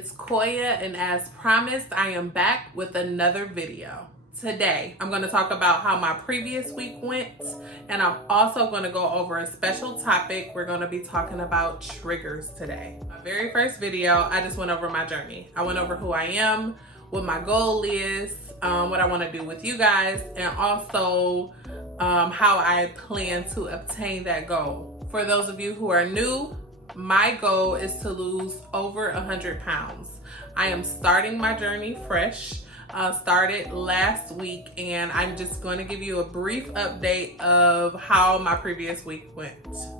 it's Koya, and as promised, I am back with another video. Today, I'm going to talk about how my previous week went, and I'm also going to go over a special topic. We're going to be talking about triggers today. My very first video, I just went over my journey. I went over who I am, what my goal is, what I want to do with you guys, and also how I plan to obtain that goal. For those of you who are new, my goal is to lose over 100 pounds. I am starting my journey fresh. Started last week, and I'm just going to give you a brief update of how my previous week went.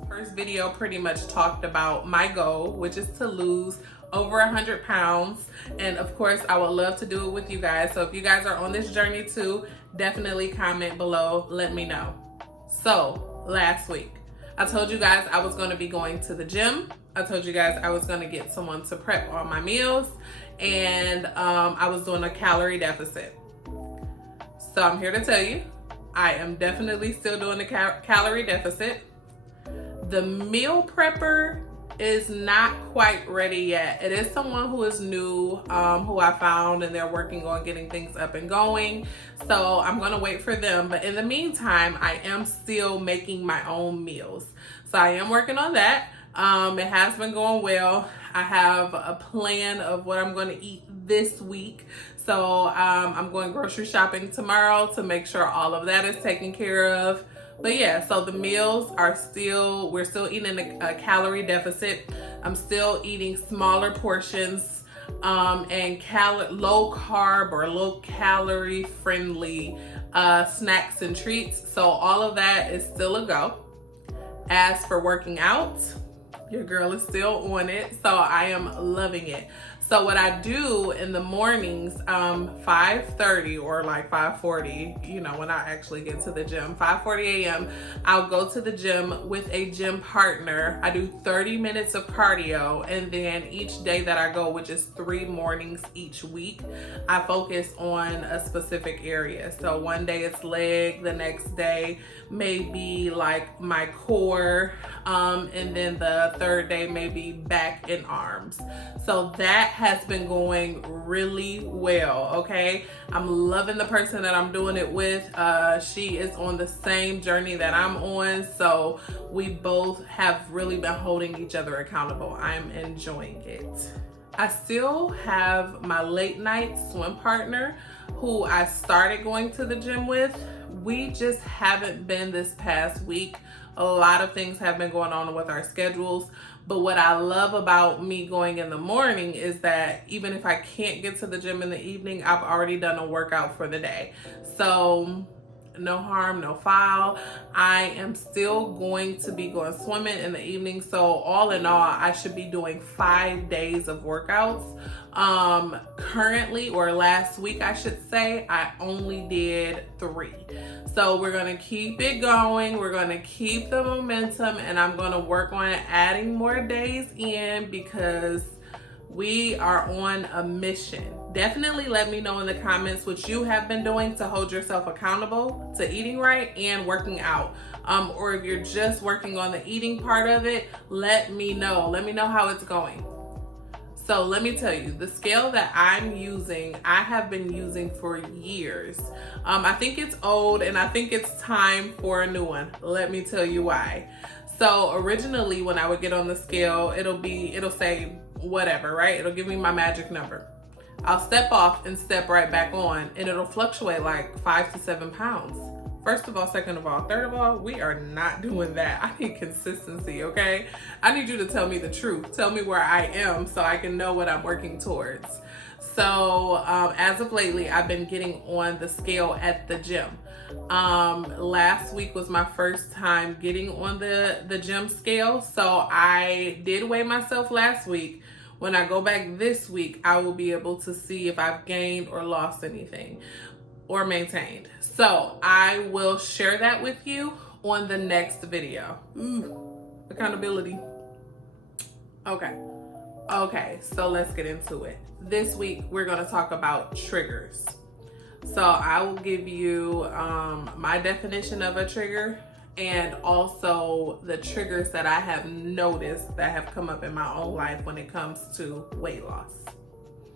First video pretty much talked about my goal, which is to lose over 100 pounds. And of course, I would love to do it with you guys. So if you guys are on this journey too, definitely comment below, let me know. So last week, I told you guys I was going to be going to the gym. I told you guys I was going to get someone to prep all my meals, and I was doing a calorie deficit. So I'm here to tell you, I am definitely still doing the calorie deficit. The meal prepper is not quite ready yet. It is someone who is new, who I found, and they're working on getting things up and going. So I'm gonna wait for them. But in the meantime, I am still making my own meals. So I am working on that. It has been going well. I have a plan of what I'm gonna eat this week. So I'm going grocery shopping tomorrow to make sure all of that is taken care of. But yeah, so the meals are we're still eating a calorie deficit. I'm still eating smaller portions and low carb or low calorie friendly snacks and treats. So all of that is still a go. As for working out, your girl is still on it. So I am loving it. So what I do in the mornings, 5:30 or like 5:40, you know, when I actually get to the gym, 5:40 a.m., I'll go to the gym with a gym partner. I do 30 minutes of cardio, and then each day that I go, which is 3 mornings each week, I focus on a specific area. So one day it's leg, the next day maybe like my core, and then the third day maybe back and arms. So that has been going really well, okay? I'm loving the person that I'm doing it with. She is on the same journey that I'm on, so we both have really been holding each other accountable. I'm enjoying it. I still have my late night swim partner who I started going to the gym with. We just haven't been this past week. A lot of things have been going on with our schedules. But what I love about me going in the morning is that even if I can't get to the gym in the evening, I've already done a workout for the day. So no harm, no foul. I am still going to be going swimming in the evening. So all in all, I should be doing 5 days of workouts. Currently, or last week, I should say, I only did 3. So we're going to keep it going. We're going to keep the momentum, and I'm going to work on adding more days in because we are on a mission. Definitely let me know in the comments what you have been doing to hold yourself accountable to eating right and working out. Or if you're just working on the eating part of it, let me know. Let me know how it's going. So let me tell you, the scale that I'm using, I have been using for years. I think it's old, and I think it's time for a new one. Let me tell you why. So originally when I would get on the scale, it'll say whatever, right? It'll give me my magic number. I'll step off and step right back on, and it'll fluctuate like 5 to 7 pounds. First of all, second of all, third of all, we are not doing that. I need consistency, okay? I need you to tell me the truth. Tell me where I am so I can know what I'm working towards. So as of lately, I've been getting on the scale at the gym. Last week was my first time getting on the gym scale. So I did weigh myself last week. When I go back this week, I will be able to see if I've gained or lost anything or maintained. So I will share that with you on the next video. Ooh, accountability. Okay, so let's get into it. This week, we're gonna talk about triggers. So I will give you my definition of a trigger, and also the triggers that I have noticed that have come up in my own life when it comes to weight loss.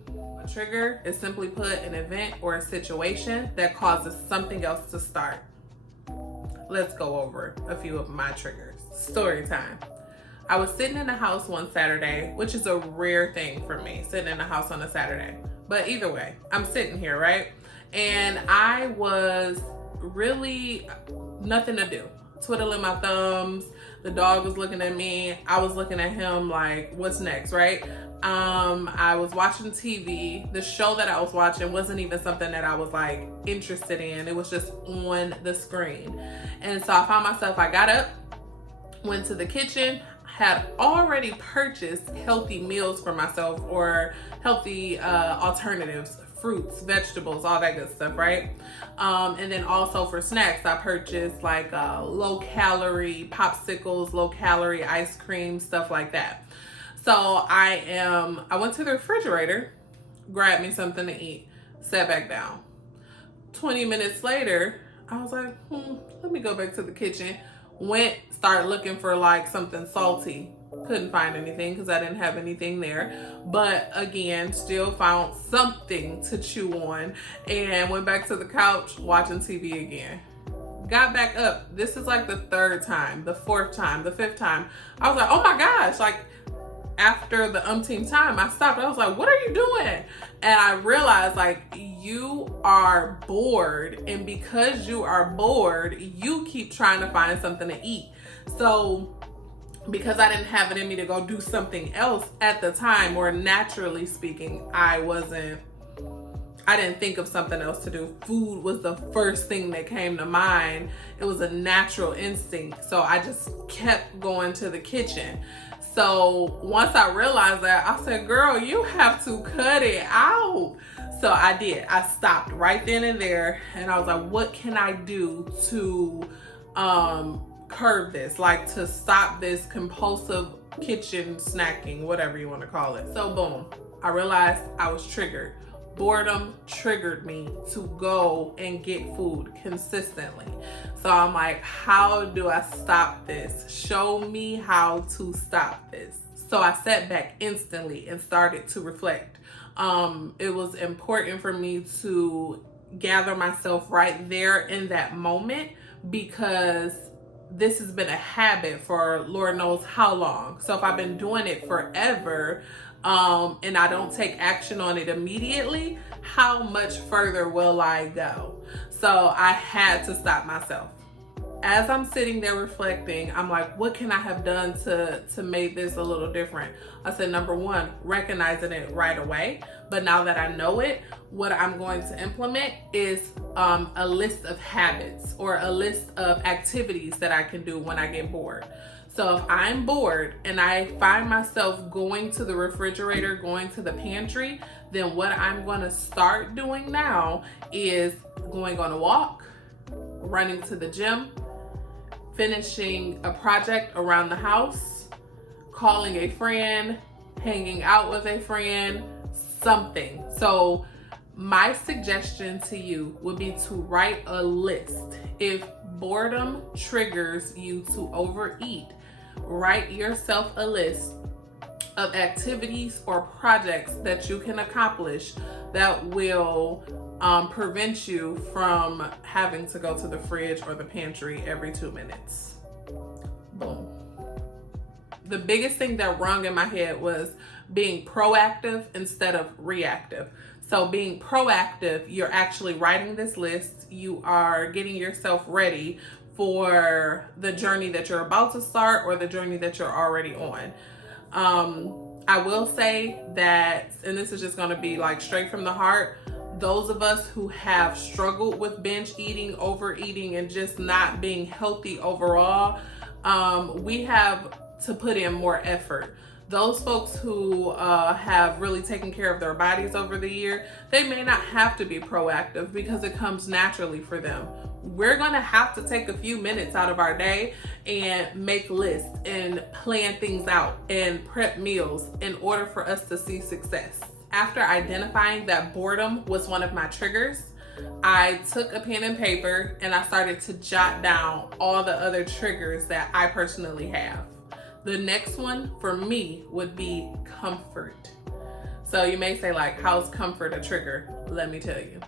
A trigger is simply put an event or a situation that causes something else to start. Let's go over a few of my triggers. Story time. I was sitting in the house one Saturday, which is a rare thing for me, sitting in the house on a Saturday. But either way, I'm sitting here, right? And I was really nothing to do. Twiddling my thumbs. The dog was looking at me. I was looking at him like, what's next, right? I was watching TV. The show that I was watching wasn't even something that I was like interested in. It was just on the screen. And so I found myself, I got up, went to the kitchen, had already purchased healthy meals for myself, or healthy alternatives, fruits, vegetables, all that good stuff, right? And then also for snacks, I purchased like low calorie popsicles, low calorie ice cream, stuff like that. So I went to the refrigerator, grabbed me something to eat, sat back down. 20 minutes later, I was like, let me go back to the kitchen. Started looking for like something salty. Couldn't find anything because I didn't have anything there. But again, still found something to chew on and went back to the couch watching TV again. Got back up. This is like the third time, the fourth time, the fifth time. I was like, oh my gosh, like after the umpteenth time, I stopped. I was like, what are you doing? And I realized like you are bored, and because you are bored, you keep trying to find something to eat. So because I didn't have it in me to go do something else at the time, or naturally speaking, I didn't think of something else to do. Food was the first thing that came to mind. It was a natural instinct. So I just kept going to the kitchen. So once I realized that, I said, girl, you have to cut it out. So I did. I stopped right then and there. And I was like, what can I do to curb this? Like to stop this compulsive kitchen snacking, whatever you want to call it. So boom, I realized I was triggered. Boredom triggered me to go and get food consistently. So I'm like, how do I stop this? Show me how to stop this. So I sat back instantly and started to reflect. It was important for me to gather myself right there in that moment, because this has been a habit for Lord knows how long. So if I've been doing it forever, and I don't take action on it immediately, how much further will I go? So I had to stop myself. As I'm sitting there reflecting, I'm like, what can I have done to make this a little different? I said, number one, recognizing it right away. But now that I know it, what I'm going to implement is a list of habits, or a list of activities that I can do when I get bored. So if I'm bored and I find myself going to the refrigerator, going to the pantry, then what I'm going to start doing now is going on a walk, running to the gym, finishing a project around the house, calling a friend, hanging out with a friend, something. So my suggestion to you would be to write a list. If boredom triggers you to overeat, write yourself a list of activities or projects that you can accomplish that will prevent you from having to go to the fridge or the pantry every 2 minutes. Boom. The biggest thing that rung in my head was being proactive instead of reactive. So being proactive, you're actually writing this list. You are getting yourself ready for the journey that you're about to start, or the journey that you're already on. I will say that, and this is just going to be like straight from the heart, those of us who have struggled with binge eating, overeating, and just not being healthy overall, we have to put in more effort. Those folks who have really taken care of their bodies over the year, they may not have to be proactive because it comes naturally for them. We're gonna have to take a few minutes out of our day and make lists and plan things out and prep meals in order for us to see success. After identifying that boredom was one of my triggers, I took a pen and paper and I started to jot down all the other triggers that I personally have. The next one for me would be comfort. So you may say, like, how's comfort a trigger? Let me tell you.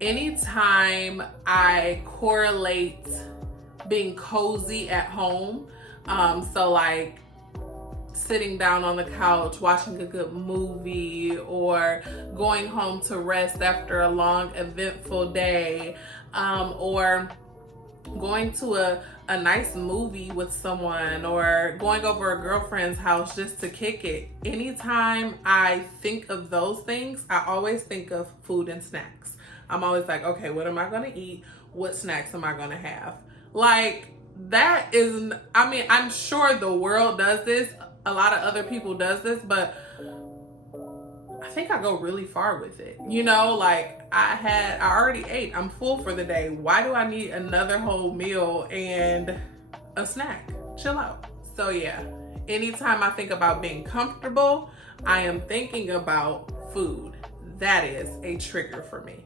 Anytime I correlate being cozy at home, so like sitting down on the couch, watching a good movie, or going home to rest after a long, eventful day, or going to a nice movie with someone, or going over a girlfriend's house just to kick it. Anytime I think of those things, I always think of food and snacks. I'm always like, okay, what am I gonna eat? What snacks am I gonna have? Like, that is, I mean, I'm sure the world does this. A lot of other people does this, but I think I go really far with it. You know, like I already ate. I'm full for the day. Why do I need another whole meal and a snack? Chill out. So yeah, anytime I think about being comfortable, I am thinking about food. That is a trigger for me.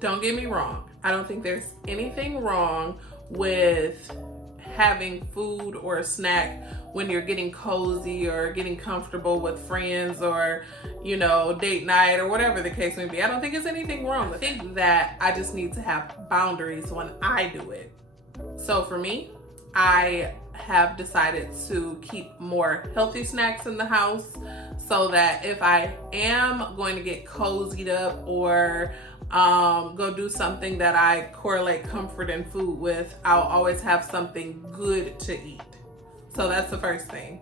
Don't get me wrong. I don't think there's anything wrong with having food or a snack when you're getting cozy or getting comfortable with friends, or, you know, date night or whatever the case may be. I don't think there's anything wrong with it. I think that I just need to have boundaries when I do it. So for me, I have decided to keep more healthy snacks in the house, so that if I am going to get cozied up or go do something that I correlate comfort and food with, I'll always have something good to eat. So that's the first thing.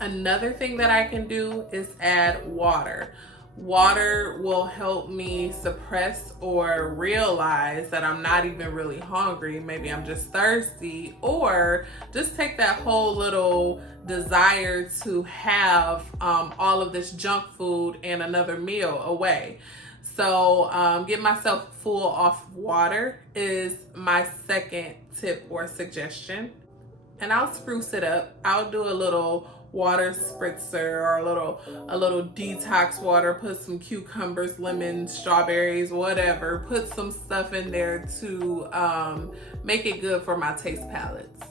Another thing that I can do is add water. Water will help me suppress or realize that I'm not even really hungry. Maybe I'm just thirsty, or just take that whole little desire to have all of this junk food and another meal away. So get myself full off water is my second tip or suggestion. And I'll spruce it up. I'll do a little water spritzer, or a little detox water, put some cucumbers, lemons, strawberries, whatever, put some stuff in there to make it good for my taste palates.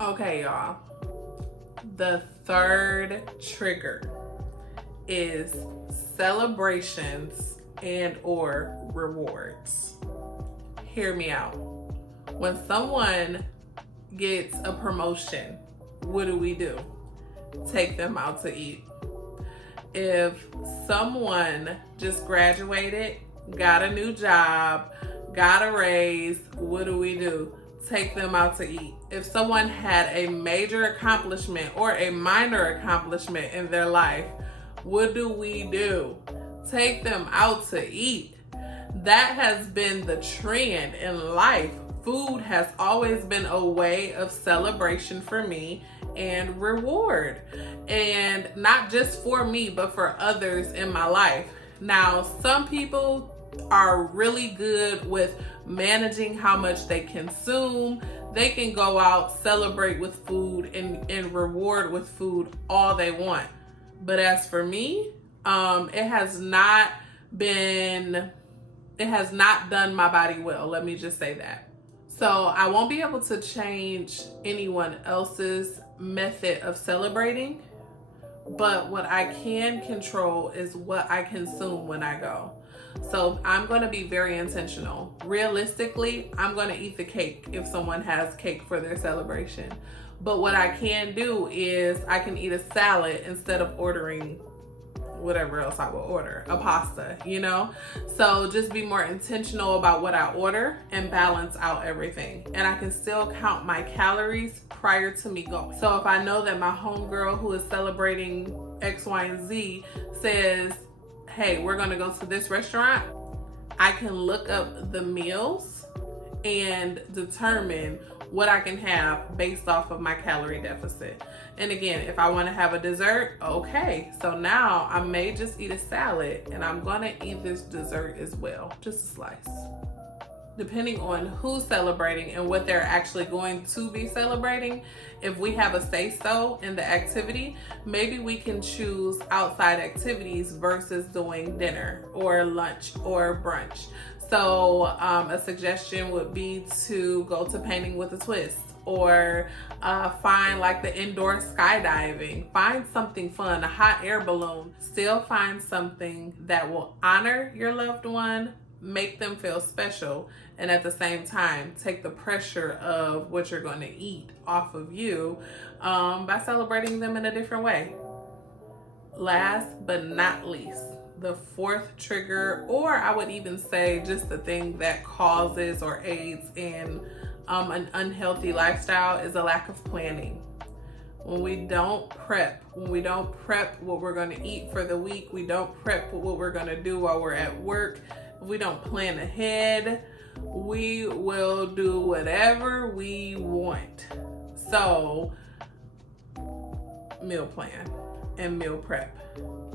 Okay, y'all. The third trigger is celebrations and or rewards. Hear me out. When someone gets a promotion, what do? Take them out to eat. If someone just graduated, got a new job, got a raise, what do? Take them out to eat. If someone had a major accomplishment or a minor accomplishment in their life, what do? Take them out to eat. That has been the trend in life. Food has always been a way of celebration for me and reward. And not just for me, but for others in my life. Now, some people are really good with managing how much they consume. They can go out, celebrate with food, and reward with food all they want. But as for me, it has not done my body well. Let me just say that. So I won't be able to change anyone else's method of celebrating, but what I can control is what I consume when I go. So I'm going to be very intentional. Realistically, I'm going to eat the cake if someone has cake for their celebration. But what I can do is I can eat a salad instead of ordering whatever else I will order, a pasta, you know? So just be more intentional about what I order and balance out everything. And I can still count my calories prior to me going. So if I know that my homegirl who is celebrating X, Y, and Z says, hey, we're gonna go to this restaurant, I can look up the meals and determine what I can have based off of my calorie deficit. And again, if I want to have a dessert, okay, so now I may just eat a salad and I'm gonna eat this dessert as well, just a slice. Depending on who's celebrating and what they're actually going to be celebrating, if we have a say-so in the activity, maybe we can choose outside activities versus doing dinner or lunch or brunch. So a suggestion would be to go to Painting with a Twist, or find like the indoor skydiving. Find something fun, a hot air balloon. Still find something that will honor your loved one, make them feel special, and at the same time take the pressure of what you're going to eat off of you by celebrating them in a different way. Last but not least, the fourth trigger, or I would even say just the thing that causes or aids in an unhealthy lifestyle, is a lack of planning. When we don't prep what we're going to eat for the week, we don't prep what we're going to do while we're at work, if we don't plan ahead, we will do whatever we want. So, meal plan and meal prep.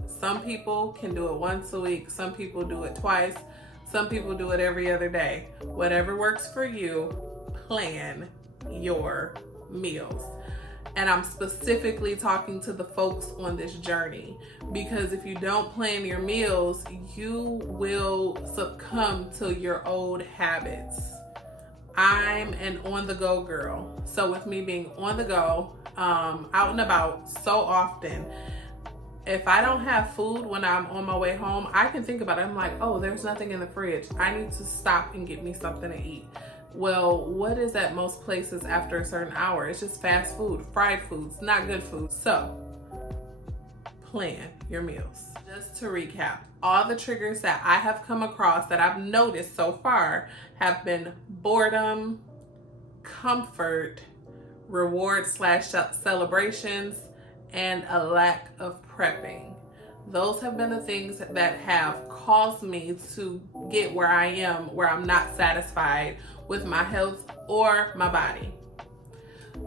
Some people can do it once a week, some people do it twice, some people do it every other day. Whatever works for you, plan your meals. And I'm specifically talking to the folks on this journey, because if you don't plan your meals, you will succumb to your old habits. I'm an on-the-go girl. So with me being on the go, out and about so often, if I don't have food when I'm on my way home, I can think about it. I'm like, oh, there's nothing in the fridge. I need to stop and get me something to eat. Well, what is at most places after a certain hour? It's just fast food, fried foods, not good food. So, plan your meals. Just to recap, all the triggers that I have come across that I've noticed so far have been boredom, comfort, reward/celebrations, and a lack of prepping. Those have been the things that have caused me to get where I am, where I'm not satisfied with my health or my body.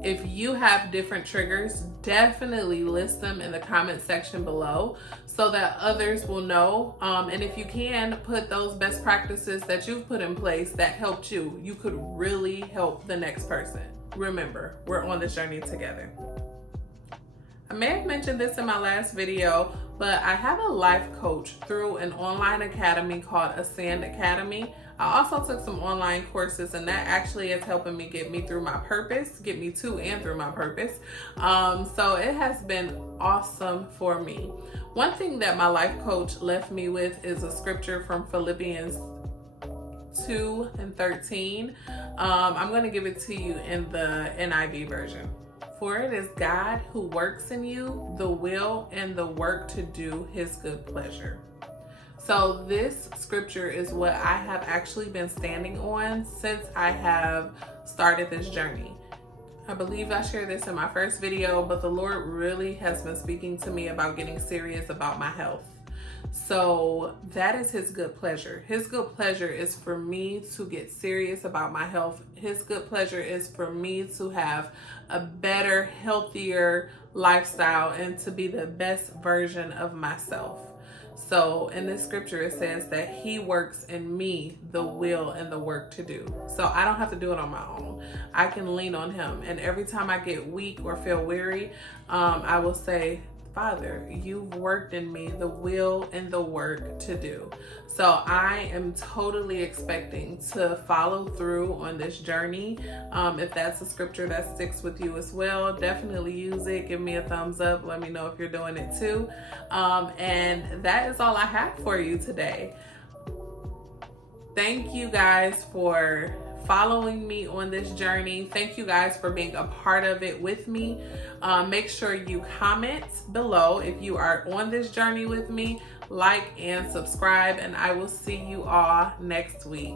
If you have different triggers, definitely list them in the comment section below so that others will know. And if you can, put those best practices that you've put in place that helped you, you could really help the next person. Remember, we're on this journey together. I may have mentioned this in my last video, but I have a life coach through an online academy called Ascend Academy. I also took some online courses, and that actually is helping me get me through my purpose, get me to and through my purpose. So it has been awesome for me. One thing that my life coach left me with is a scripture from Philippians 2:13. I'm going to give it to you in the NIV version. For it is God who works in you the will and the work to do his good pleasure. So this scripture is what I have actually been standing on since I have started this journey. I believe I shared this in my first video, but the Lord really has been speaking to me about getting serious about my health. So that is his good pleasure. His good pleasure is for me to get serious about my health. His good pleasure is for me to have a better, healthier lifestyle and to be the best version of myself. So in this scripture, it says that he works in me the will and the work to do. So I don't have to do it on my own. I can lean on him. And every time I get weak or feel weary, I will say, Father, you've worked in me the will and the work to do. So I am totally expecting to follow through on this journey. If that's a scripture that sticks with you as well, definitely use it. Give me a thumbs up. Let me know if you're doing it too. And that is all I have for you today. Thank you guys for following me on this journey. Thank you guys for being a part of it with me. Make sure you comment below if you are on this journey with me, like and subscribe, and I will see you all next week.